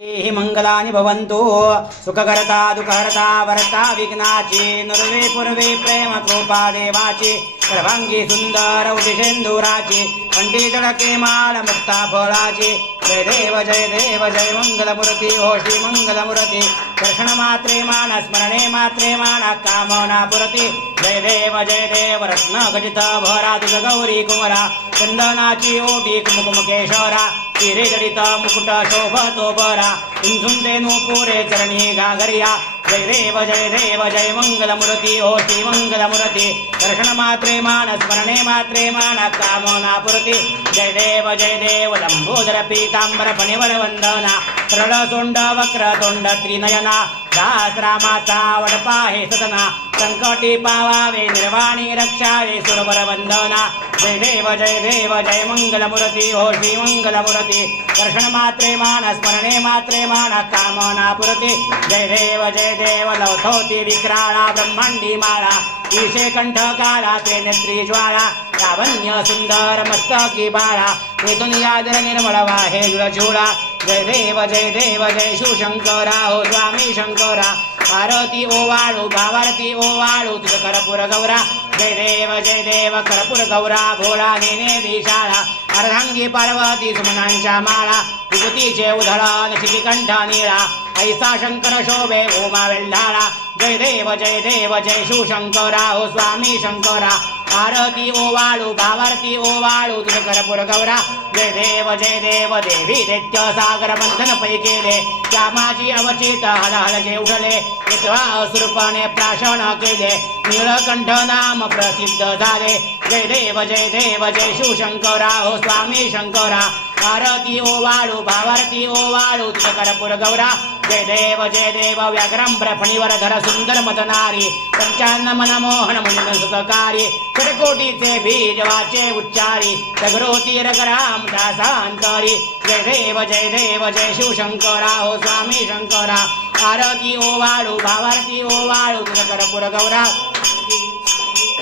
हि मंगलानि भवन्तु सुखकर्ता दुःखहर्ता वरता विघ्नाची नुर्वे पूर्वे प्रेम कृपा देवाची सर्वांगी सुंदर उदिशेंदुराची पंडित ढके माळ मुक्ता फळाची जय देव जय मंगलमूर्ती हो श्री मंगलमूर्ती दर्शन मात्रे मान स्मरणे मात्रे मान कामना पुरती जय देव रत्न खचित भरा तुझ गौरी कुमरा चंदनाची ओटी कुमकुम केशरा तिरे जडित मुकुट शोभतो बरा इंझुंदे नूपुरे चरणी गागरिया जय देव जय मंगलमूर्ती हो श्री मंगलमूर्ती दर्शन मात्रे मान स्मरणे मात्रे मान कामना पुरती जय देव लंबोदर पीतांबर फणिवर वंदना सरळ सोंड वक्र तोंड त्रिनयना दासरामाचा वडपाहे सदना संकटी पावावे निर्वाणी रक्षावे सुरवर वंदना जय देव जय मंगलमूर्ती हो श्री मंगलमूर्ती दर्शन मात्रे मान स्मरणे मात्रे मान कामना पुरती जय देव लवथोती विक्राळा ब्रह्मांडी माळा ईशे कंठ काळा ते नेत्री ज्वाळा लावण्य सुंदर मस्तकी बाळा तेथून यादर निर्मळ वाहे जुळझुळा जय देव जय शिवशंकरा हो स्वामी शंकरा आरती ओवाळू भावारती ओवाळू तुझ कर्पूर गौरा जय देव कर्पूर गौरा भोळा नेने दिशाळा अर्धांगी पार्वती सुमनांच्या माळा विभूतीचे उधळण शिखिकंठ निळा ऐसा शंकर शोभे ओमा वेल्हाळा जय देव जय शिवशंकरा हो स्वामी शंकरा आरती ओवाळू भावारती ओवाळू तुझ कर्पूर गौरा जय देव देवी दैत्य सागर मंथन पै केले श्यामाची अवचित हलहलके उठले इतवा असुरपणे प्राशन केले नीळकंठ नाम प्रसिद्ध झाले जय देव जय शिवशंकरा हो स्वामी शंकरा आरती ओवाळू भावारती ओवाळू तुझ कर्पूर गौरा जय देव व्याघ्रम फणीवर धर सुंदर मदनारी पंचान्न मनमोहन मुनिन सुखकारी षटकोटीचे बीज वाचे उच्चारी सगरोती रगराम दासांतरी जय देव जय शिवशंकरा हो स्वामी शंकरा आरती ओवाळू भावारती ओवाळू तुझ कर्पूर गौरा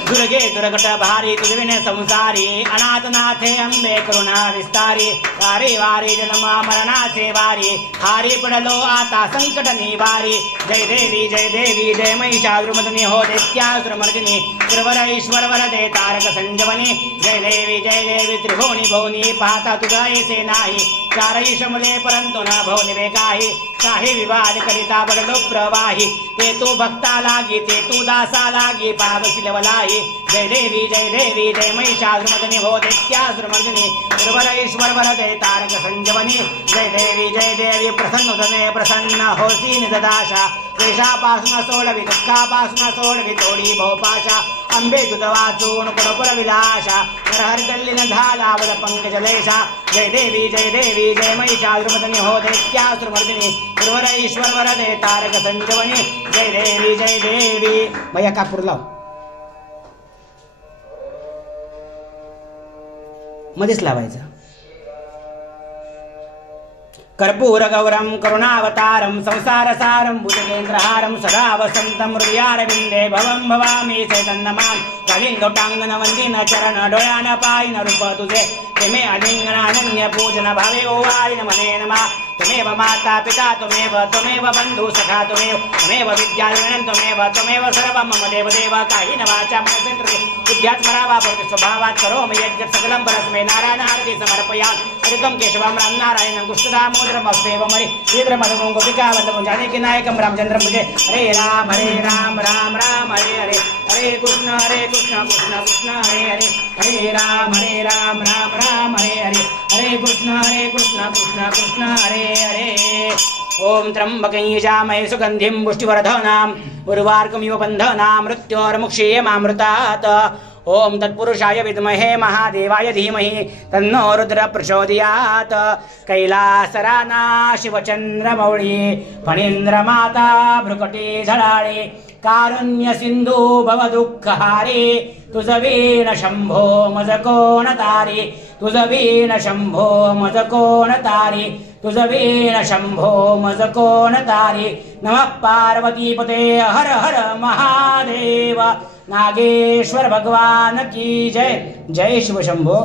दुर्गे दुर्गट भारी तुझविन संसारी अनाथनाथे अंबे करुणा विस्तारी वारी वारी जन्म मरणाचे वारी हारी पडलो आता संकट निवारी जय देवी जय महिषासुरमर्दिनी हो दैत्यासुरमर्दिनी त्रिवर ईश्वर वरदे तारक संजीवनी जय देवी त्रिभुवनी भुवनी पाहता तुझा येसे नाही चार ईशमुले परंतु न भवनिवे काही विवाद करिता पडलो प्रवाही ते तू भक्ता लागी ते तू दासा लागी पावसिल वलाही जय देवी जय महिषासुरमर्दिनी हो दैत्यासुरमर्दिनी त्रिवर ईश्वर वरदे तारक संजीवनी जय देवी प्रसन्न प्रसन्न होसी निजदाशा देशापासून सोडवी दुःखापासून सोडवी तोडी भोपाशा अंबे तुझ वाचून कुणपुर विलाशा हरदल्लीन झाला वद पंकजलेशा जय देवी जय महिषासुरमर्दिनी हो दैत्यासुरमर्दिनी त्रिवर ईश्वर वरदे तारक संजीवनी जय देवी भैया कापूर लाव मध्येच लावायचं कर्पूर गौरम करुणावतारम संसारसारम भुजगेंद्रहारम सदा वसंतम हृदयारविंदे भवं भवामी चैतन्यमान कालिंदोटांगन वंदिन चरण डोळ्यान पायन रूप तुझे तेमे अलिंगन अनन्य पूजन भावे ओवाळीन मने नमा त्वमेव माता पिता त्वमेव बंधु सखा त्वमेव विद्याधरणं त्वमेव सर्वं मम देव कायेन वाचा मनसेन्द्रिये बुद्ध्यात्मना वा प्रकृति स्वभावात् करोमि यद्यत् सकलं परस्मै नारायण आरती समर्पयामि हरिकं केशवं राम नारायणं कृष्णदामोदरं वासुदेवं हरि श्रीधरमधुरं गोपिका वल्लभं जानकी नायकं रामचन्द्रं भजे हरे राम राम राम हरे हरे हरे कृष्ण कृष्ण कृष्ण हरे हरे हरे राम राम हरे हरे हरे कृष्ण कृष्ण कृष्ण हरे हरे ओम त्र्यंबकं यजामहे सुगंधिं पुष्टिवर्धनां उर्वारुकमिव बन्धनां मृत्योर्मुक्षीयमामृतात् ओम तत्पुरुषाय विद्महे महादेवाय धीमहि तन्नो रुद्र प्रचोदयात् कैलासराना शिवचंद्रमौळी फणीन्द्रमाता भ्रुकटी झळाळी कारुण्य सिंधू भव दुःखहारी तुझ वीण शंभो मज कोण तारी तुझ वीण शंभो मज कोण तारी तुझ वीण शंभो मज कोण तारी नमः पार्वतीपते हर हर महादेव नागेश्वर भगवान की जय जय शिव शंभो।